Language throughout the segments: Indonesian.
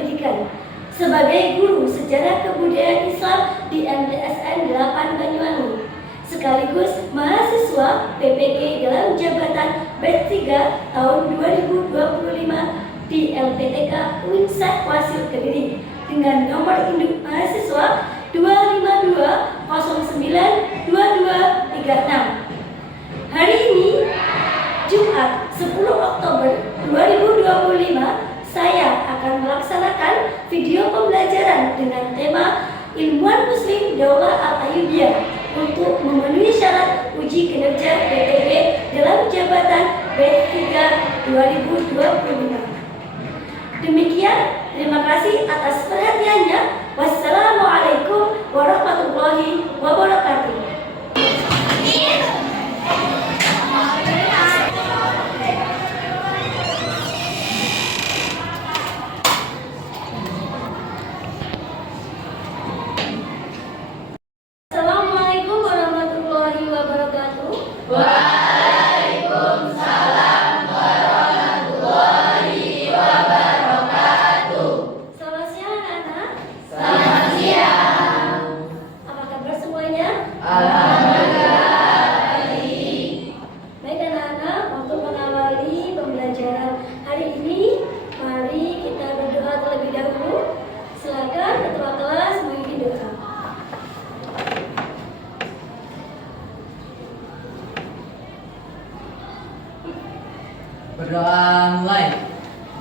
Pendidikan sebagai guru sejarah kebudayaan Islam di MTSN 8 Banyuwangi, sekaligus mahasiswa PPG dalam jabatan batch 3 tahun 2025 di LPTK Unsad Wasil Kediri dengan nomor induk mahasiswa 252092236. Hari ini Jumat 10 Oktober 2025 saya akan melaksanakan video pembelajaran dengan tema Ilmuwan Muslim Daulah Al-Ayyubiyah untuk memenuhi syarat uji kinerja PPG dalam jabatan batch 3 2025. Demikian, terima kasih atas perhatiannya. Wassalamualaikum warahmatullahi wabarakatuh. Assalamualaikum warahmatullahi wabarakatuh. Waalaikumsalam warahmatullahi wabarakatuh. Selamat siang anak-anak. Selamat siang. Apa kabar semuanya? Alhamdulillah baik. Baik anak-anak, untuk mengawali pembelajaran hari ini, mari kita berdoa terlebih dahulu. Silakan ketua kelas memimpin doa. Berdoa mulai.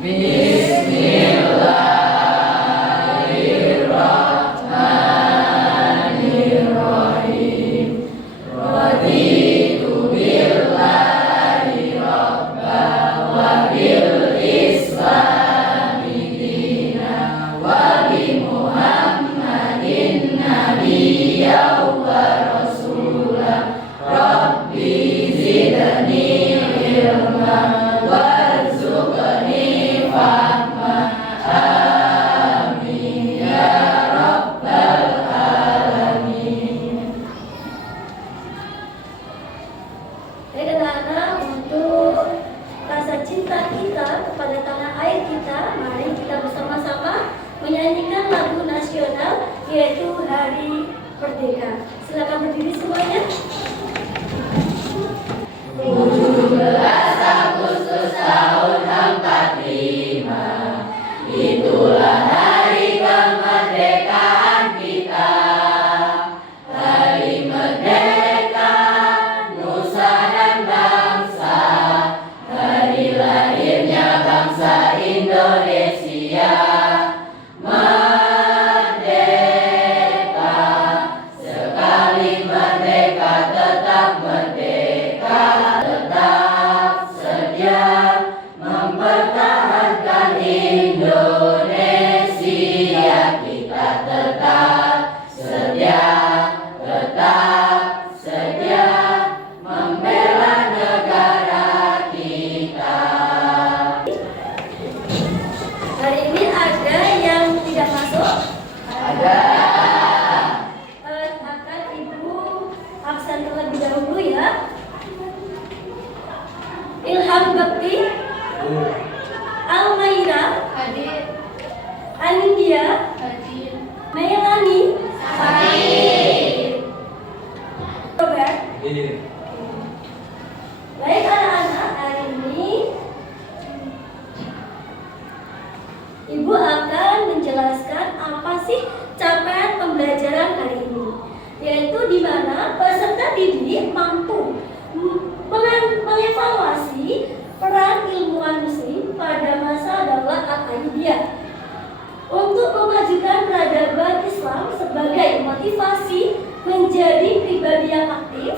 Bismillahirrahmanirrahim. Raditu billahi rabban wa bil islami dinan wa bi Muhammadin nabiyyan wa rasulan. Rabbi zidni ilman warzuqni fahma. Amin ya rabbal alamin. Baik anak-anak, untuk rasa cinta kita kepada tanah air kita, mari kita bersama-sama menyanyikan lagu nasional yaitu Hari Merdeka. Silakan berdiri semuanya. 17 Agustus tahun 45, itulah hari kemerdekaan kita. Hari merdeka nusa dan bangsa, hari lahirnya bangsa Indonesia. Merdeka, sekali merdeka tetap merdeka, tetap sedia mempertahankan Indonesia. Kita tetap sedia, tetap sedia membela negara kita. Hari ini ada yang tidak masuk. Ada. Akan Ibu absen terlebih dahulu ya. Ilham Bakti, Almaira, Hadir. Anindya, Hadir. Melani, Hadir. Robert. Baik anak-anak, hari ini Ibu akan menjelaskan apa sih capaian pembelajaran hari ini, yaitu di mana peserta didik mampu mengevaluasi peran ilmuwan muslim pada masa Daulah Al-Ayyubiyah untuk memajukan peradaban Islam sebagai motivasi menjadi pribadi yang aktif,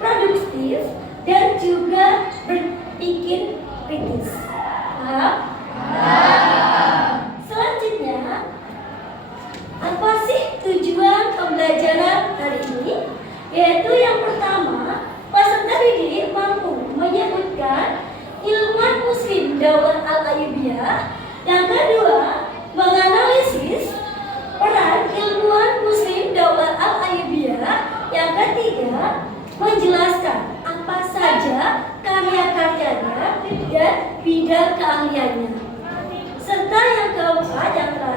produktif, dan juga berpikir kritis. Paham? Selanjutnya, apa sih tujuan pembelajaran hari ini? Yaitu yang pertama, peserta didik mampu menyebutkan ilmuwan muslim Daulah Al-Ayyubiyah. Yang kedua, menganalisis peran ilmuwan muslim Daulah Al-Ayyubiyah. Yang ketiga, menjelaskan apa saja karya-karyanya dan bidang keahliannya. Serta yang keempat, yang terakhir,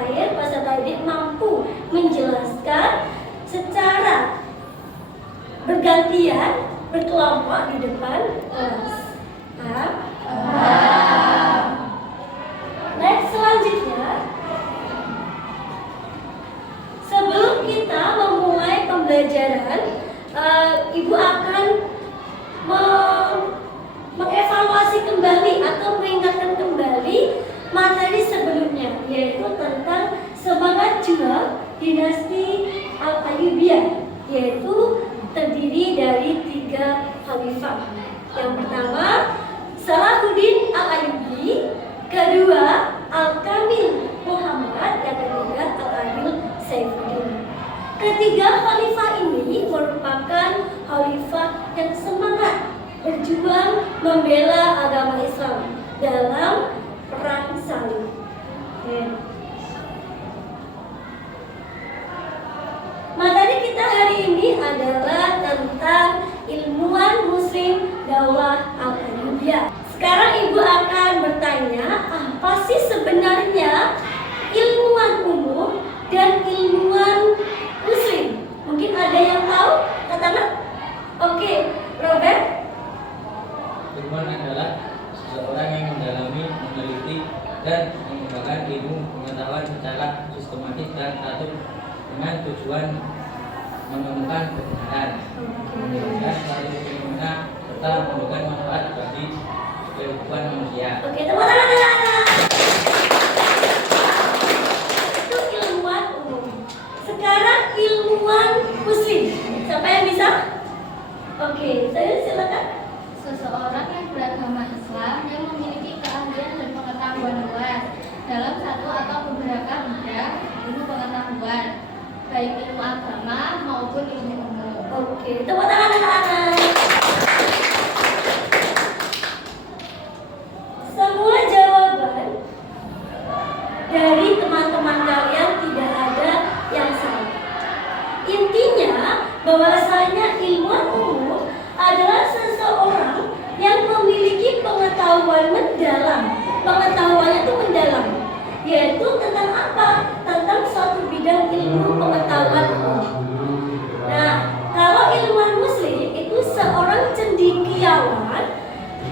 berkelompok di depan kelas. Paham? Next, selanjutnya, sebelum kita memulai pembelajaran, Ibu akan mengevaluasi kembali atau mengingatkan kembali materi sebelumnya, yaitu tentang semangat juang dinasti Al-Ayyubiyah, yaitu terdiri dari 3 khalifah. Yang pertama, Salahuddin Al-Ayyubi, kedua Al-Kamil Muhammad, yang ketiga Al-Adil Saifuddin. Ketiga khalifah ini merupakan khalifah yang semangat berjuang membela agama Islam dalam perang salib. Materi kita hari ini adalah tentang ilmuwan Muslim Daulah Al-Ayyubiyah. Sekarang Ibu akan bertanya, apa sih sebenarnya ilmuwan umum dan ilmuwan Muslim? Mungkin ada yang tahu? Katakan. Oke, Robert. Ilmuwan adalah seseorang yang mendalami, meneliti, dan mengembangkan ilmu pengetahuan secara sistematis dan teratur dengan tujuan menemukan kebenaran, menjelaskan suatu fenomena, serta memberikan manfaat bagi kehidupan manusia. Oke, tepuk tangan. Itu ilmuwan umum. Sekarang ilmuwan Muslim. Siapa yang bisa? Oke, saya silakan. Seseorang yang beragama Islam yang memiliki keahlian dan pengetahuan luas dalam satu atau beberapa bidang ilmu pengetahuan, baik ilmu agama maupun ilmu umum. Oke, tepuk tangan anak-anak. Semua jawaban dari teman-teman kalian tidak ada yang salah. Intinya bahwasanya ilmuwan umum adalah seseorang yang memiliki pengetahuan mendalam. Pengetahuannya itu mendalam, yaitu tentang apa? Tentang suatu bidang ilmu pengetahuan umum. Nah, kalau ilmuwan Muslim itu seorang cendekiawan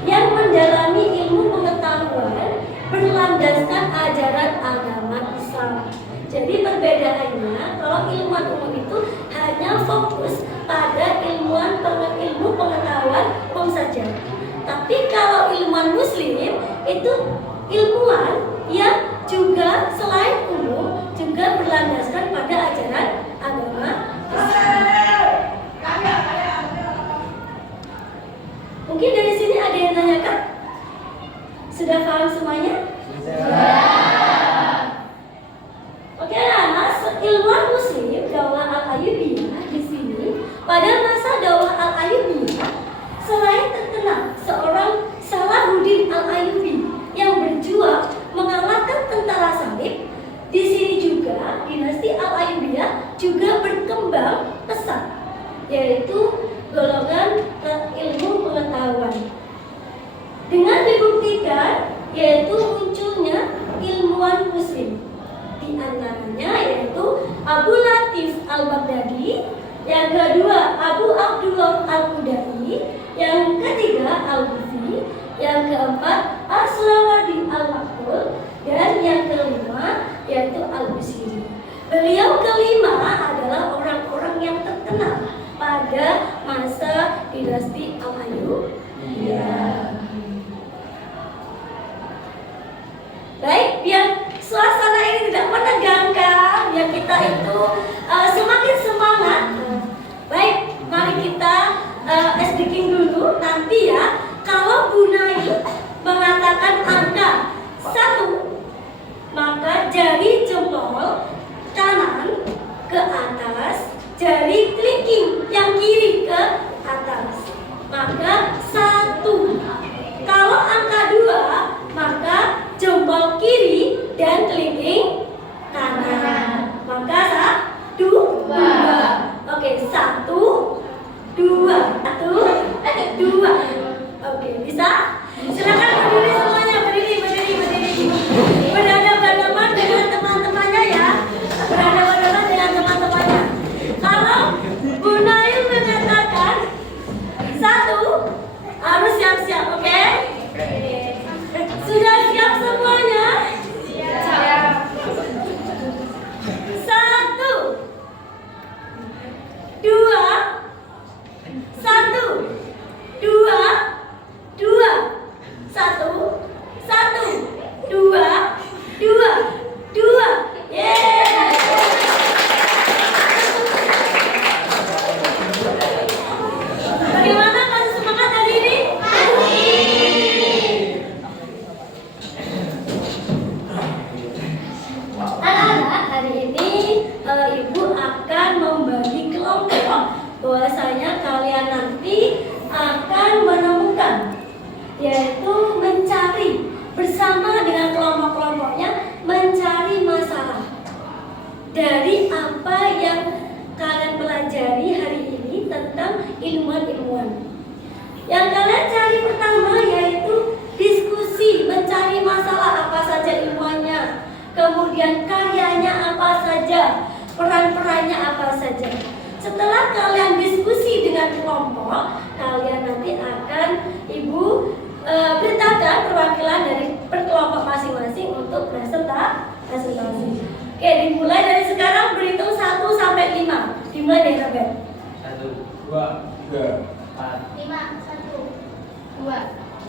yang mendalami ilmu pengetahuan berlandaskan ajaran agama Islam. Jadi perbedaannya, kalau ilmuwan umum itu hanya fokus pada ilmu pengetahuan umum saja. Tapi kalau ilmuwan Muslim itu ilmuwan yang juga selain umum juga berlandaskan pada ajaran agama Islam. Mungkin dari sini ada yang tanyakan? Sudah paham semuanya? Oke, anak, ilmuwan Muslim Daulah Al-Ayyubiyah di sini pada masa Daulah Al-Ayyubiyah selain terkenal seorang Salahuddin Al-Ayyubi yang berjuang mengalahkan tentara salib, di sini juga dinasti Al-Ayyubiyah juga berkembang pesat, yaitu golongan ilmu pengetahuan. Dengan dibuktikan yaitu munculnya ilmuwan Muslim. Di antaranya yaitu Abu Latif Al-Baghdadi, yang kedua Abu Abdullah Al-Qudai, yang ketiga Al-Bufi, yang keempat As-Sulawardi Al-Maktul, dan yang kelima yaitu Al-Busiri. Beliau kelima adalah orang-orang yang terkenal pada masa dinasti Al-Ayyubiyah. Baik, biar suasana ini tidak menegangkan, biar kita itu semakin semangat. Baik, mari kita speaking dulu. Nanti ya, kalau Bu Nai mengatakan angka 1, maka jari jempol kanan ke atas, jari kelingking yang kiri ke atas, maka 1. Kalau angka 2, maka jempol kiri hari ini Ibu akan membagi kelompok, bahwasanya kalian nanti akan menemukan, yaitu mencari bersama dengan kelompok-kelompoknya, mencari masalah dari apa yang kalian pelajari hari ini tentang ilmuwan-ilmuwan. Yang kalian cari pertama yaitu diskusi, mencari masalah apa saja ilmuannya, kemudian karyanya apa saja, peran-perannya apa saja. Setelah kalian diskusi dengan kelompok, kalian nanti akan Ibu beritakan perwakilan dari perkelompok masing-masing untuk presentasi. Oke, dimulai dari sekarang, berhitung 1 sampai 5. Dimulai dari Robert. 1, 2, 3, 4, 5, 1, 2.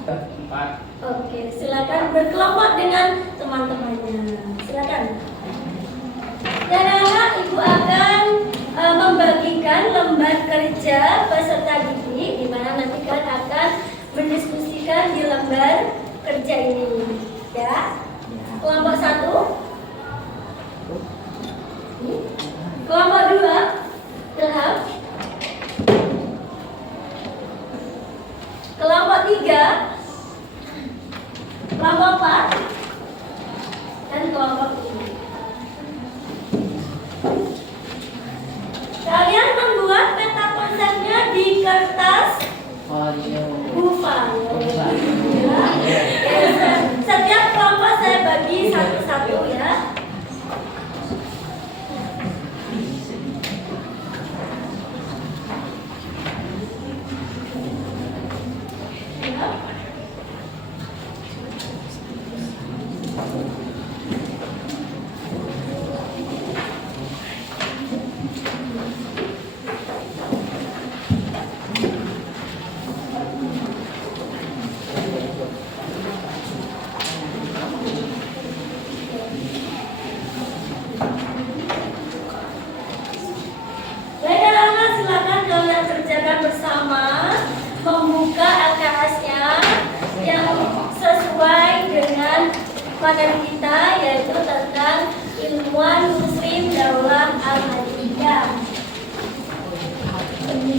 4. Oke, silakan berkelompok dengan teman-temannya. Silakan. Dan anak Ibu akan membagikan lembar kerja peserta didik, di mana nanti kalian akan mendiskusikan di lembar kerja ini. Ya. Kelompok 1. Kelompok 2. Ilham. Kelompok 3. Kelompok 4. Dan kelompok 5. Kalian membuat peta konsepnya di kertas buffalo. Ya, setiap kelompok saya bagi satu-satu ya. Baik anak-anak, silakan kalian kerjakan bersama, membuka LKS-nya yang sesuai dengan materi kita, yaitu tentang ilmuwan Muslim Daulah Al-Madiniyah.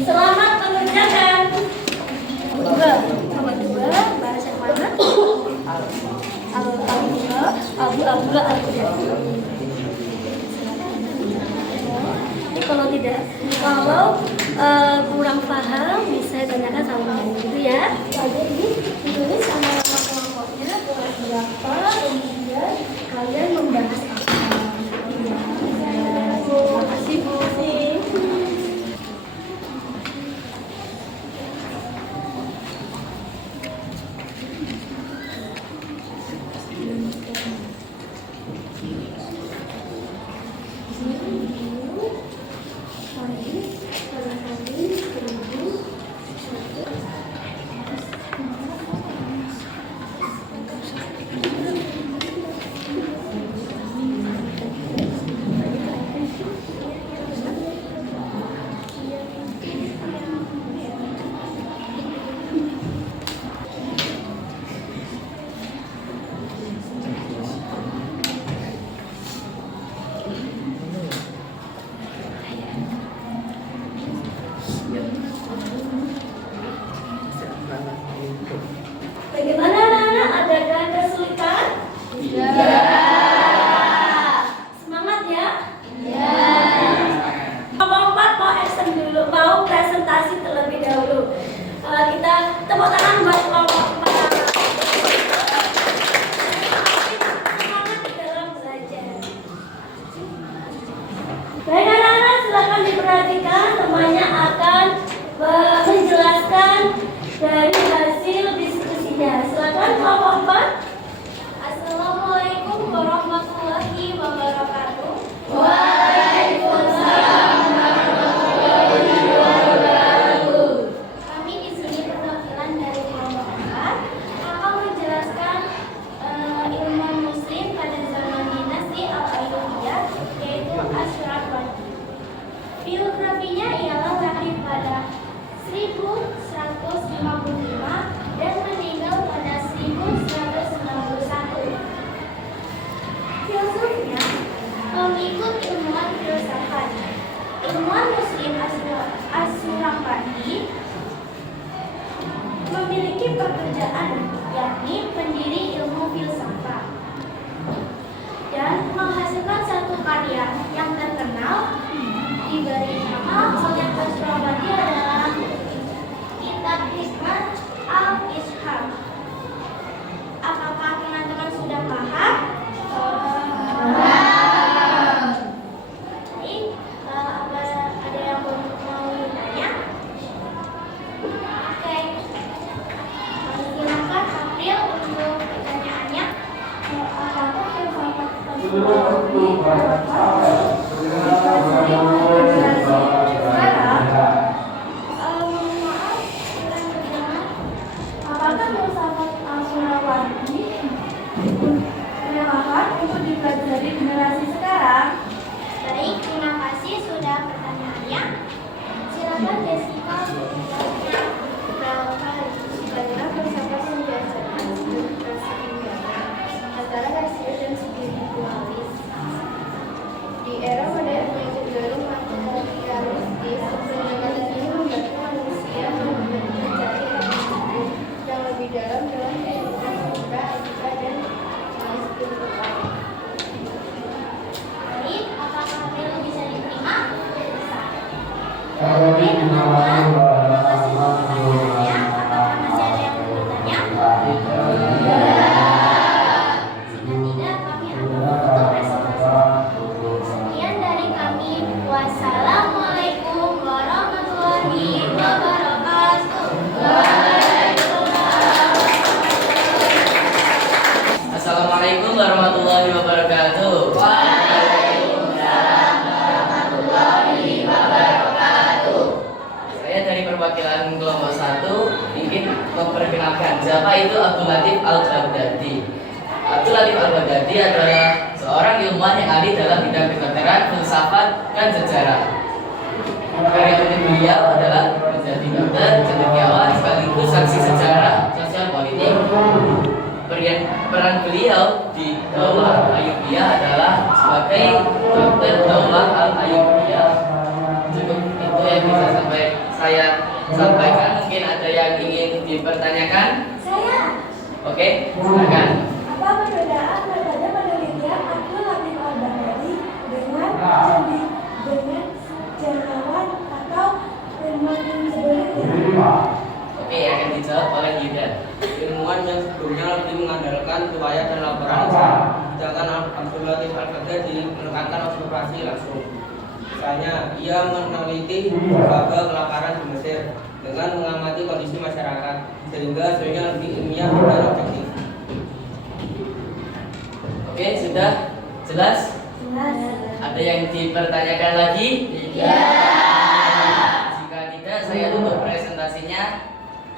Selamat mengerjakan. Nomor 2, bahasa yang mana? Abu-abu. Kalau kurang paham bisa tanyakan sama gitu ya. Ada ini ditulis sama nama kelompoknya kelas berapa, kemudian kalian membahas apa. Terima kasih Bu. Bagaimana anak-anak? Adakah kesulitan? Iya. Semangat ya. Iya. Kelompok 4 mau action dulu, mau presentasi terlebih dahulu. Kita tepuk tangan buat kelompok 4. Semangat di dalam belajar. Baik anak-anak, silakan diperhatikan, temannya akan menjelaskan dari hasil diskusinya. Silakan kelompok 4. Assalamualaikum warahmatullahi wabarakatuh. Waalaikumsalam warahmatullahi wabarakatuh. Kami di sini perwakilan dari kelompok 4 akan menjelaskan ilmuwan Muslim pada zaman dinasti Al-Ayyubiyah, yaitu Asy'ariyah. Biografinya ialah lahir pada 1155 dan meninggal pada 1191. Filsufnya pengikut Ilmuwan Muslim As-Suraqani memiliki pekerjaan, yakni pendiri ilmu filsafat, dan menghasilkan satu karya yang terkenal diberi nama oleh As-Suraqani adalah Kitab Hikmat Al-Ishaq. Apakah teman-teman sudah paham? Baik, ada yang mau bertanya? Oke, silakan April untuk pertanyaannya. Apakah filsafat As-Suraqani apakah filsafat As-Suraqani relevan untuk dipelajari generasi sekarang? Baik, terima kasih sudah pertanyaannya. Silakan Jessica menjawabnya. Relevan karena filsafat menjajarkan sebagai keseimbangan antara rasional dan spiritualis. Di era modern yang cenderung materialistis, pendekatan ini membantu manusia mencari hidup yang lebih dalam dalam kehidupan moral, etika, dan spiritual. Baik, apakah April bisa diterima? Bisa. Kalau Oke, di teman-teman, terima kasih untuk pertanyaannya. Apakah masih ada yang mau bertanya? Jika tidak, kami akan menutup presentasi. Sekian dari kami. Wassalamualaikum warahmatullahi wabarakatuh. Assalamualaikum warahmatullahi wabarakatuh. Saya dari perwakilan kelompok 1 ingin memperkenalkan siapa itu Abdul Latif Al-Baghdadi. Abdul Latif Al-Baghdadi adalah seorang ilmuwan yang ahli dalam bidang kedokteran, filsafat, dan sejarah. Karya penting beliau adalah menjadi dokter, cendekiawan, sekaligus saksi sejarah, sosial politik. Peran beliau di Daulah Ayyubiyah adalah sebagai dokter Daulah Al-Ayyubiyah. Cukup itu yang bisa saya sampaikan. Mungkin ada yang ingin dipertanyakan? Saya. Oke, silakan. Apa perbedaan metode penelitian Abdul Latif Al-Baghdadi dengan sejarawan atau ilmuwan sebelumnya? Oke, akan dijawab oleh Yuda. Ilmuwan yang sebelumnya lebih mengandalkan riwayat dan laporan, sedangkan Abdul Latif Al-Baghdadi menekankan observasi langsung. Misalnya, ia meneliti wabah kelaparan di Mesir dengan mengamati kondisi masyarakat, sehingga hasilnya lebih ilmiah dan objektif. Oke, sudah jelas? Jelas. Ada yang dipertanyakan lagi? Iya. Jika tidak, saya tutup presentasinya.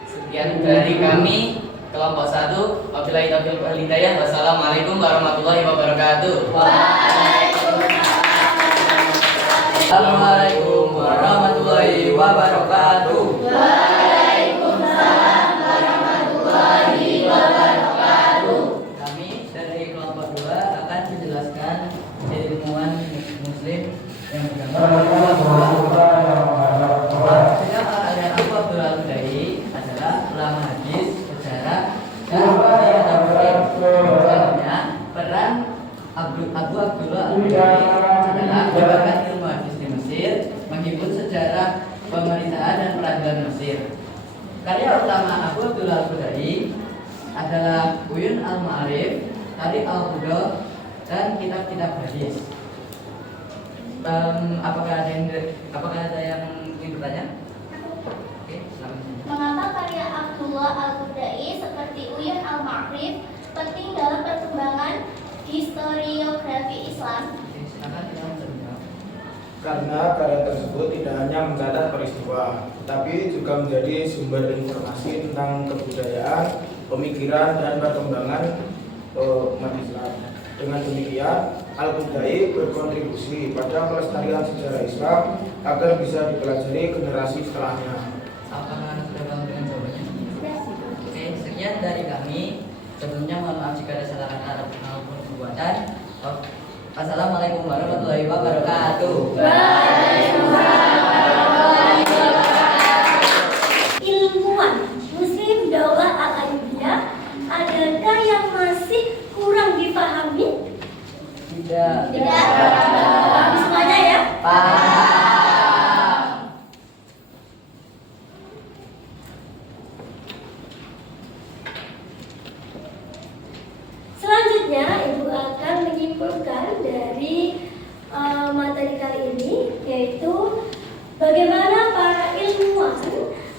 Sekian dari kami kelompok 1. Wabillahi taufiq wal hidayah. Wassalamualaikum warahmatullahi wabarakatuh. Assalamualaikum warahmatullahi wabarakatuh. Waalaikumsalam warahmatullahi wabarakatuh. Kami dari kelompok 2 akan menjelaskan ilmuwan muslim yang Sedang aliran Abu Abdul Al-Baghdadi adalah ulama hadis, sejarah, dan budaya tafsir. Misalnya, peran Abu Abdullah Al-Baghdadi adalah menyebarkan ilmu hadis di Mesir, menghimpun sejarah pemerintahan dan peradaban Mesir. Karya utama Abu Abdullah Al-Baghdadi adalah Uyun Al-Ma'arif, Tarikh Al-Huda, dan kitab-kitab hadis. Apakah ada yang ingin bertanya? Oke, silakan. Mengapa karya Abdullah Al-Baghdadi seperti Uyun Al-Ma'arif penting dalam perkembangan historiografi Islam? Oke, silakan kita menjawab. Karena karya tersebut tidak hanya mencatat peristiwa, tapi juga menjadi sumber informasi tentang kebudayaan, pemikiran, dan perkembangan umat Islam. Dengan demikian, Al-Baghdadi berkontribusi pada pelestarian sejarah Islam agar bisa dipelajari generasi setelahnya. Apakah sudah paham dengan jawabannya? Oke, sekian dari kami. Sebelumnya mohon maaf jika ada salah kata maupun perbuatan. Assalamualaikum warahmatullahi wabarakatuh. Waalaikumsalam. Tidak. Paham semuanya ya? Paham. Selanjutnya, Ibu akan menyimpulkan dari materi kali ini, yaitu bagaimana para ilmuwan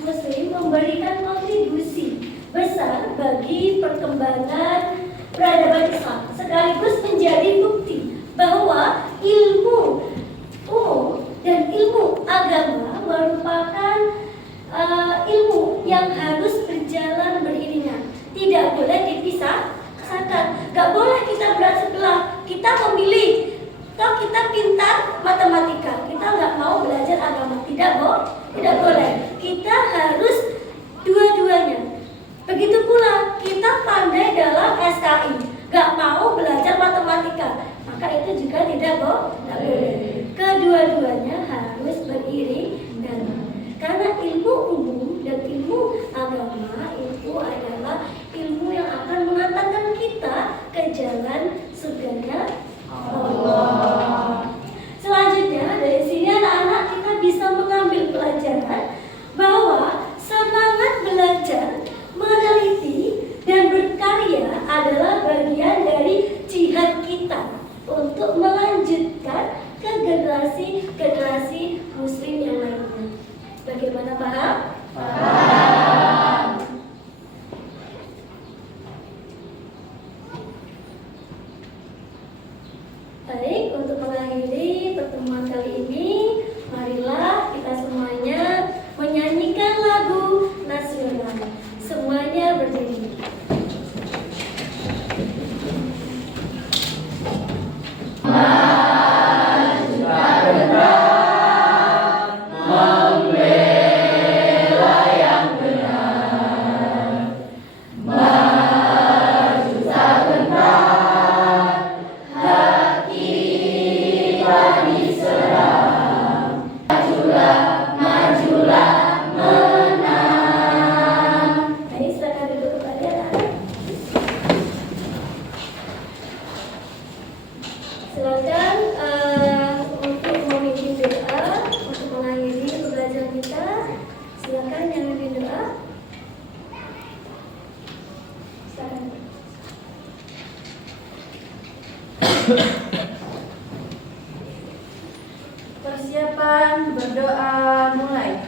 Muslim memberikan kontribusi besar bagi perkembangan peradaban Islam, sekaligus menjadi bukti bahwa ilmu umum dan ilmu agama merupakan ilmu yang harus berjalan beriringan, tidak boleh dipisah. Gak boleh kita berat sebelah. Kita memilih, kalau kita pintar matematika, kita nggak mau belajar agama, tidak boleh. Kita harus dua-duanya. Begitu pula kita pandai dalam SKI, nggak mau belajar matematika, maka itu juga tidak boleh. Kedua-duanya harus beriringan. Karena ilmu umum dan ilmu agama itu adalah ilmu yang akan mengantarkan kita ke jalan surganya Allah. Selanjutnya dari sini anak-anak kita bisa mengambil pelajaran bahwa semangat belajar, meneliti, dan berkarya adalah bagian dari jihad kita untuk melanjutkan ke generasi muslim yang lainnya. Bagaimana, paham? Paham. Baik, untuk mengakhiri pertemuan kali ini, marilah kita semuanya menyanyikan lagu nasional. Semuanya berdiri. Baik, silakan duduk kembali anak-anak. Silakan untuk memimpin doa untuk mengakhiri pembelajaran kita. Silakan yang memimpin doa. Silakan. Persiapan berdoa mulai.